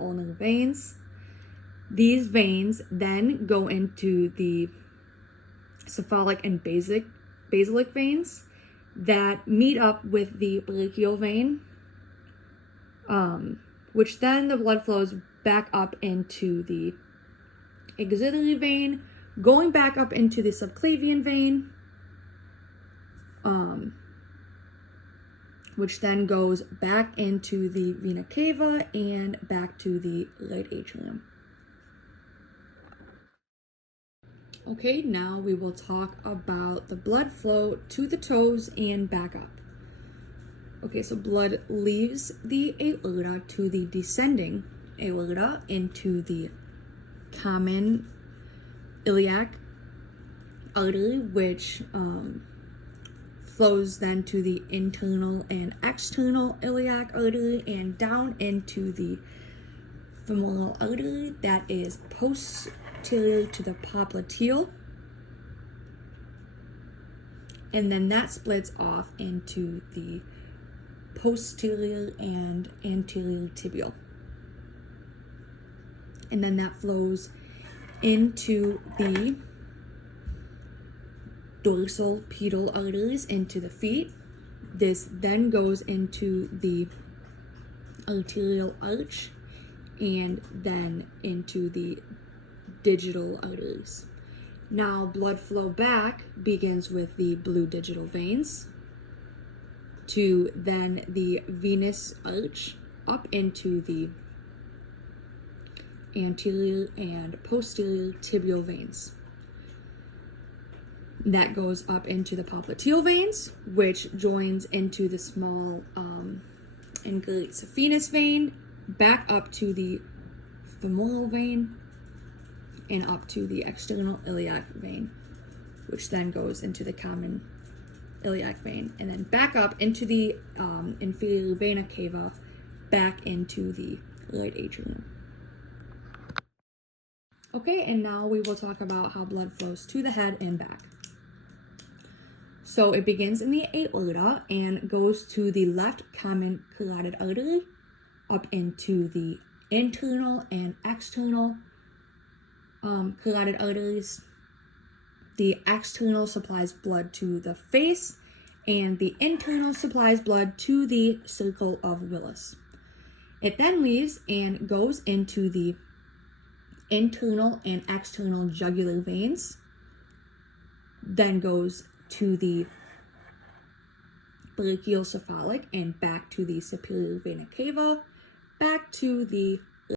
ulnar veins. These veins then go into the cephalic and basilic veins that meet up with the brachial vein, which then the blood flows back up into the axillary vein, going back up into the subclavian vein, which then goes back into the vena cava and back to the right atrium. Okay, now we will talk about the blood flow to the toes and back up. Okay, so blood leaves the aorta to the descending aorta into the common iliac artery, which flows then to the internal and external iliac artery and down into the femoral artery that is posterior to the popliteal, and then that splits off into the posterior and anterior tibial, and then that flows into the dorsal pedal arteries into the feet. This then goes into the arterial arch and then into the digital arteries. Now, blood flow back begins with the blue digital veins to then the venous arch up into the anterior and posterior tibial veins. That goes up into the popliteal veins, which joins into the small and great saphenous vein, back up to the femoral vein, and up to the external iliac vein, which then goes into the common iliac vein, and then back up into the inferior vena cava, back into the right atrium. Okay, and now we will talk about how blood flows to the head and back. So it begins in the aorta and goes to the left common carotid artery, up into the internal and external carotid arteries. The external supplies blood to the face, and the internal supplies blood to the circle of Willis. It then leaves and goes into the internal and external jugular veins, then goes to the brachiocephalic and back to the superior vena cava, back to the